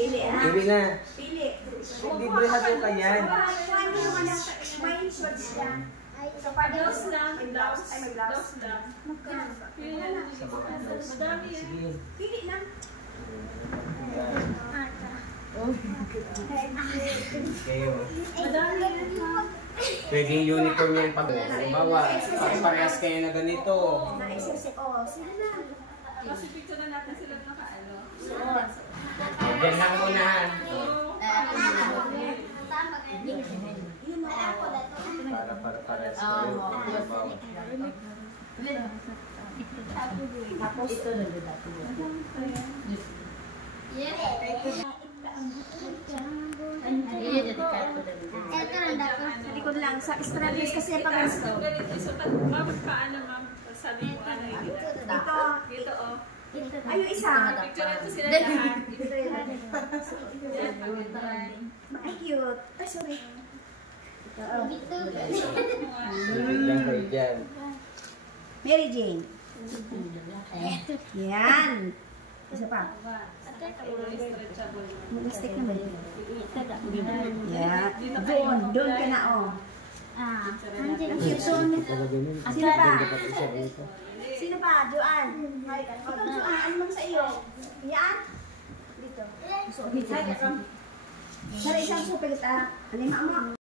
Pili ha? Pili na. Pili. Libre ha po kanyan. Ano naman may shorts yan. So, pa-blouse lang. May blouse. Ay, may blouse. Magkano ba? Madami yan. Sige. Pili lang. Kayo. Pwedeng uniform yung pag halimbawa, parehas kayo na ganito. Sige na. Kasi picture na natin sila nakaano. Diyan lang muna. Para parehas kayo. Tapos ito na sa likod lang. Sa strapless kasi pag Paano ma'am? Sabi mo ano yun? Dito oh. ay, yung isa. Picture natin sila lahat. Ay, cute. Ay, sorry. Lang kayo dyan. Mary Jane. Yan. Isa pa. Mag-stick naman. Yan. Doon ka na, oh. Ang cute doon. Sino pa? Sino pa? Joanne. Ikaw, Joanne. Ano mang sa iyo? Yan? Dito. Sorry, isang super kita. Halima mo.